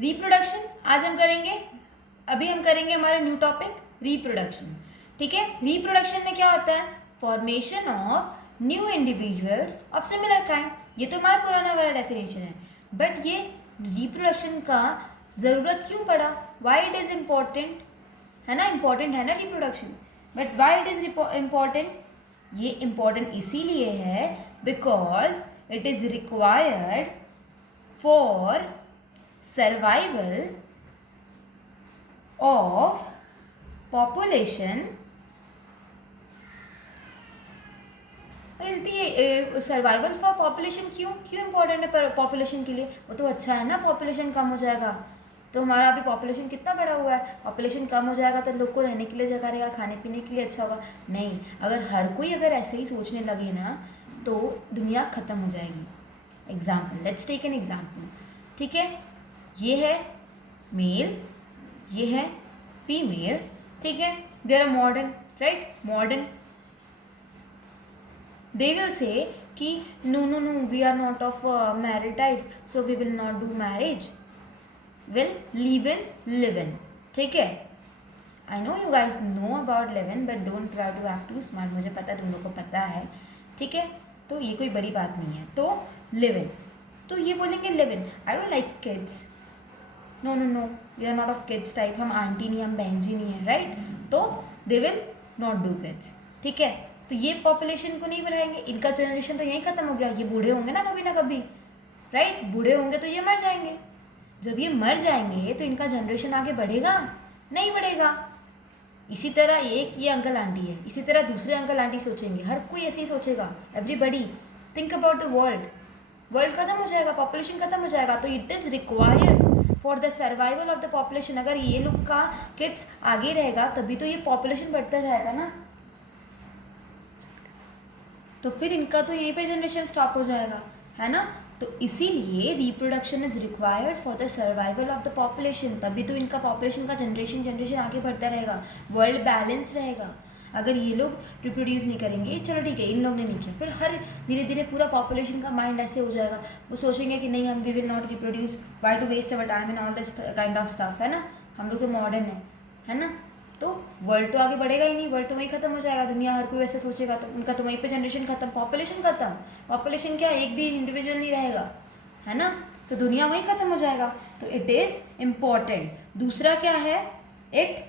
Reproduction आज हम करेंगे, अभी हम करेंगे हमारा न्यू टॉपिक रिप्रोडक्शन। ठीक है, रिप्रोडक्शन में क्या होता है? Formation of new individuals of similar kind. ये तो हमारा पुराना वाला डेफिनेशन है, बट ये रिप्रोडक्शन का ज़रूरत क्यों पड़ा? Why it is important? है ना, इम्पॉर्टेंट है ना reproduction, but why it is important? ये इम्पॉर्टेंट इसीलिए है because it is required for survival of population. Survival for population क्यों इम्पोर्टेंट है पॉपुलेशन के लिए? वो तो अच्छा है ना, पॉपुलेशन कम हो जाएगा तो हमारा अभी पॉपुलेशन कितना बड़ा हुआ है, पॉपुलेशन कम हो जाएगा तो लोग को रहने के लिए जगह रहेगा, खाने पीने के लिए अच्छा होगा। नहीं, अगर हर कोई अगर ऐसे ही सोचने लगे ना तो दुनिया ख़त्म हो जाएगी। Example, let's take an example. ठीक है, ये है मेल, ये है फीमेल। ठीक है, they are modern, right? Modern, they will say कि no we are not of married type, so we will not do marriage, will live in. ठीक है, I know you guys know about live in, but don't try to act too smart. मुझे पता है, तुम लोग को पता है। ठीक है, तो ये कोई बड़ी बात नहीं है। तो live in, तो ये बोलेंगे live in, I don't like kids, no we are not of kids type, हम आंटी नहीं, हम बहन जी नहीं है, राइट? तो they will not do kids। ठीक है, तो ये पॉपुलेशन को नहीं बढ़ाएंगे, इनका जनरेशन तो यहीं ख़त्म हो गया। ये बूढ़े होंगे ना कभी, राइट? बूढ़े होंगे तो ये मर जाएंगे। जब ये मर जाएंगे तो इनका जनरेशन आगे बढ़ेगा? नहीं बढ़ेगा। इसी तरह एक ये अंकल आंटी है, इसी तरह दूसरे अंकल आंटी सोचेंगे, हर कोई ऐसे ही सोचेगा। Everybody think about the world ख़त्म हो जाएगा, पॉपुलेशन ख़त्म हो जाएगा। तो it is required for the survival of the population. अगर ये लोग का किड्स आगे रहेगा तभी तो ये पॉपुलेशन बढ़ता जाएगा ना, तो फिर इनका तो यहीं पे जनरेशन स्टॉप हो जाएगा, है ना? तो इसीलिए reproduction is required for the survival of the population. तभी तो इनका पॉपुलेशन का जनरेशन आगे बढ़ता रहेगा, वर्ल्ड बैलेंस रहेगा। अगर ये लोग रिप्रोड्यूस नहीं करेंगे, चलो ठीक है इन लोग ने नहीं किया, फिर हर धीरे धीरे पूरा पॉपुलेशन का माइंड ऐसे हो जाएगा, वो सोचेंगे कि नहीं हम we will not reproduce, why to waste our time in all this kind of stuff, है ना? हम लोग तो मॉडर्न है ना? तो वर्ल्ड तो आगे बढ़ेगा ही नहीं, वर्ल्ड तो वहीं ख़त्म हो जाएगा। दुनिया हर कोई वैसे सोचेगा तो उनका तो वहीं पे जनरेशन ख़त्म, पॉपुलेशन ख़त्म। पॉपुलेशन क्या, एक भी इंडिविजुअल नहीं रहेगा, है ना? तो दुनिया वहीं ख़त्म हो जाएगा। तो इट इज़ इम्पॉर्टेंट। दूसरा क्या है? It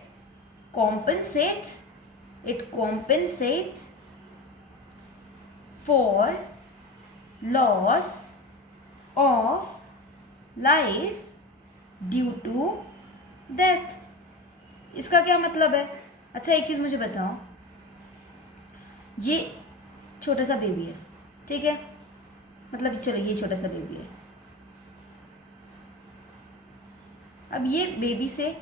compensates for loss of life due to death. इसका क्या मतलब है? अच्छा एक चीज़ मुझे बताओ, ये छोटा सा बेबी है, ठीक है? मतलब चलो ये छोटा सा बेबी है, अब ये बेबी से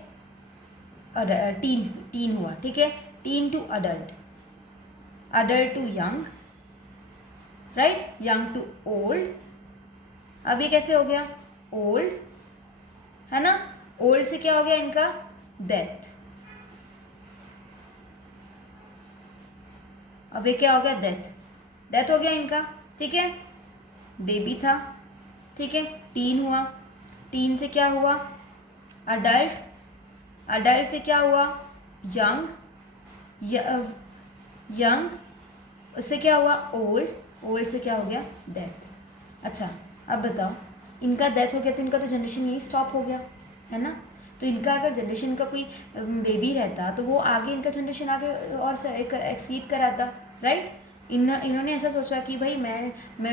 टीन हुआ, ठीक है? Teen to adult, adult to young, right? Young to old. अब ये कैसे हो गया? ओल्ड, है ना? ओल्ड से क्या हो गया इनका? डेथ। अब ये क्या हो गया? डेथ हो गया इनका, ठीक है? बेबी था, ठीक है? टीन हुआ, टीन से क्या हुआ? अडल्ट, अडल्ट से क्या हुआ? यंग, यंग, उससे क्या हुआ? ओल्ड, ओल्ड से क्या हो गया? डेथ। अच्छा अब बताओ, इनका डेथ हो गया तो इनका तो जनरेशन यही स्टॉप हो गया, है ना? तो इनका अगर जनरेशन का कोई बेबी रहता तो वो आगे इनका जनरेशन आगे और एक्सीड कराता, राइट? इन्होंने ऐसा सोचा कि भाई मैं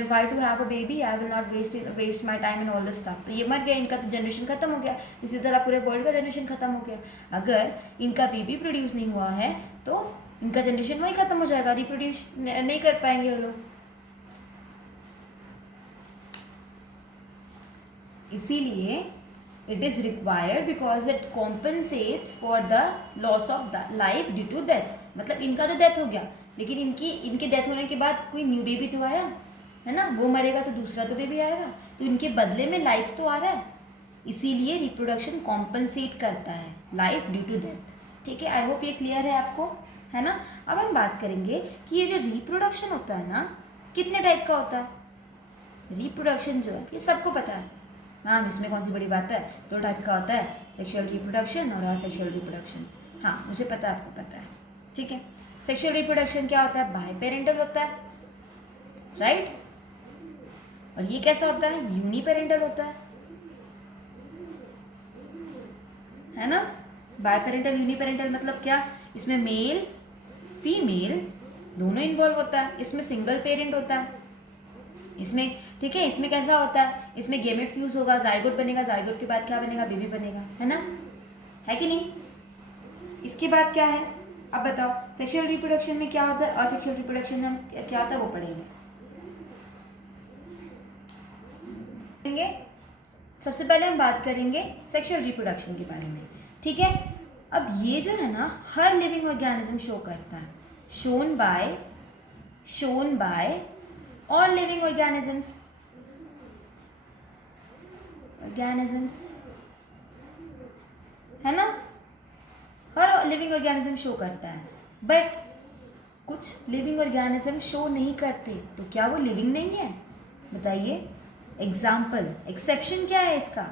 why to have a baby, I will not waste my time in all this stuff. तो ये मर गया, इनका तो जनरेशन खत्म हो गया। इसी तरह पूरे वर्ल्ड का जनरेशन खत्म हो गया। अगर इनका बेबी प्रोड्यूस नहीं हुआ है तो इनका जनरेशन वही खत्म हो जाएगा, रिप्रोड्यूस नहीं कर पाएंगे वो लोग। इसीलिए it is required because it compensates for the loss of the life due to death। मतलब इनका तो डेथ हो गया, लेकिन इनके डेथ होने के बाद कोई न्यू बेबी तो आया, है ना? वो मरेगा तो दूसरा तो बेबी आएगा, तो इनके बदले में लाइफ तो आ रहा है। इसीलिए रिप्रोडक्शन कॉम्पनसेट करता है लाइफ ड्यू टू डेथ। ठीक है, आई होप ये क्लियर है आपको, है ना? अब हम बात करेंगे कि ये जो रिप्रोडक्शन होता है ना, कितने टाइप का होता है? रिप्रोडक्शन जो है ये सबको पता है, मैम इसमें कौन सी बड़ी बात है, दो टाइप का होता है, सेक्सुअल रिप्रोडक्शन और असेक्सुअल रिप्रोडक्शन। हाँ मुझे पता है, आपको पता है, ठीक है। सेक्सुअल रिप्रोडक्शन क्या होता है, बाय पेरेंटल होता है, राइट। और ये कैसा होता है, यूनिपेरेंटल होता है ना। बाय पेरेंटल यूनिपेरेंटल मतलब क्या, इसमें मेल फीमेल दोनों इन्वॉल्व होता है, इसमें सिंगल पेरेंट होता है, इसमें ठीक है। इसमें कैसा होता है, इसमें गेमेट फ्यूज होगा, जाइगोट बनेगा, जाइगोट के बाद क्या बनेगा, बेबी बनेगा, है ना, है कि नहीं। इसके बाद क्या है, अब बताओ सेक्सुअल रिप्रोडक्शन में क्या होता है, असेक्सुअल रिप्रोडक्शन में क्या होता है वो पढ़ेंगे। सबसे पहले हम बात करेंगे सेक्सुअल रिप्रोडक्शन के बारे में, ठीक है। अब ये जो है ना हर लिविंग ऑर्गेनिज्म शो करता है, shown by all living organisms है ना, हर लिविंग ऑर्गेनिज्म शो करता है। बट कुछ लिविंग ऑर्गेनिज्म शो नहीं करते, तो क्या वो लिविंग नहीं है, बताइए। एग्जाम्पल, एक्सेप्शन क्या है इसका,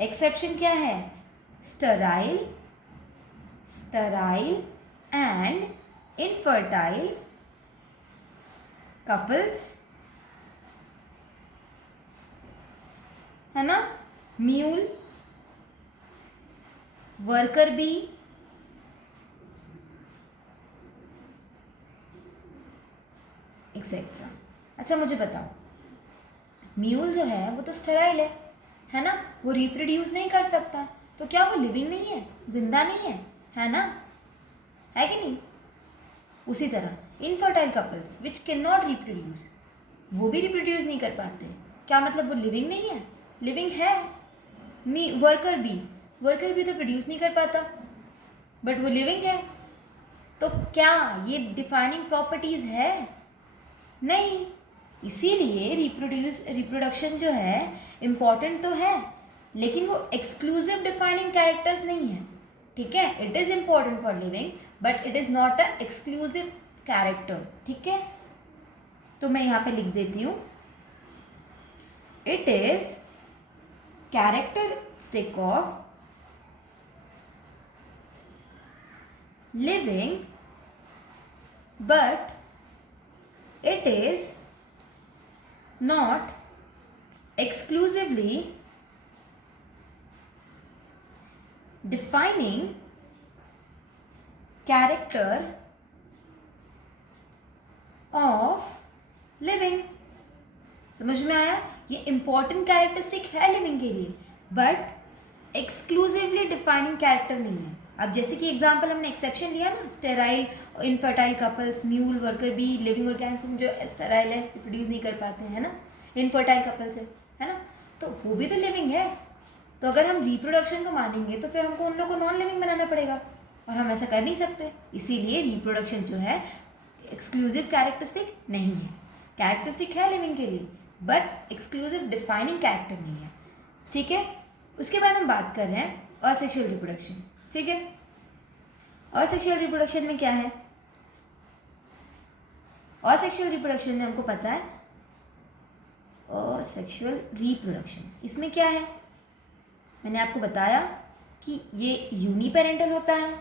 एक्सेप्शन क्या है, स्टेराइल एंड इनफर्टाइल कपल्स, है ना, म्यूल, वर्कर बी, एक्सेट्रा। अच्छा मुझे बताओ, म्यूल जो है वो तो स्टेराइल है ना, वो रिप्रोड्यूस नहीं कर सकता, तो क्या वो लिविंग नहीं है, जिंदा नहीं है ना, है कि नहीं। उसी तरह infertile couples which can not reproduce, वो भी रिप्रोड्यूस नहीं कर पाते, क्या मतलब वो लिविंग नहीं है, लिविंग है। वर्कर बी तो प्रोड्यूस नहीं कर पाता, बट वो लिविंग है, तो क्या ये डिफाइनिंग प्रॉपर्टीज है, नहीं। इसीलिए रिप्रोडक्शन जो है इम्पॉर्टेंट तो है, लेकिन वो एक्सक्लूसिव डिफाइनिंग कैरेक्टर्स नहीं है, ठीक है। It is important for living but it is not a exclusive character, ठीक है। तो मैं यहाँ पे लिख देती हूँ, it is characteristic of living but it is not exclusively defining character of living। समझ में आया, ये इंपॉर्टेंट कैरेक्टरिस्टिक है लिविंग के लिए बट एक्सक्लूसिवली डिफाइनिंग कैरेक्टर नहीं है। अब जैसे कि एग्जांपल हमने एक्सेप्शन लिया ना, sterile infertile couples, mule, worker bee, living organism जो स्टेराइल है, रिप्रोड्यूस नहीं कर पाते हैं, है ना, इनफर्टाइल कपल्स है ना, तो वो भी तो लिविंग है। तो अगर हम रिप्रोडक्शन को मानेंगे तो फिर हमको उन लोगों को नॉन लिविंग बनाना पड़ेगा, और हम ऐसा कर नहीं सकते। इसीलिए रिप्रोडक्शन जो है एक्सक्लूसिव कैरेक्टरिस्टिक नहीं है, कैरेक्टरिस्टिक है लिविंग के लिए बट एक्सक्लूसिव डिफाइनिंग कैरेक्टर नहीं है, ठीक है। उसके बाद हम बात कर रहे हैं असेक्सुअल रिप्रोडक्शन, ठीक है। असेक्सुअल रिप्रोडक्शन में क्या है, असेक्सुअल रिप्रोडक्शन में हमको पता है असेक्सुअल रिप्रोडक्शन, इसमें क्या है, मैंने आपको बताया कि ये यूनिपेरेंटल होता है,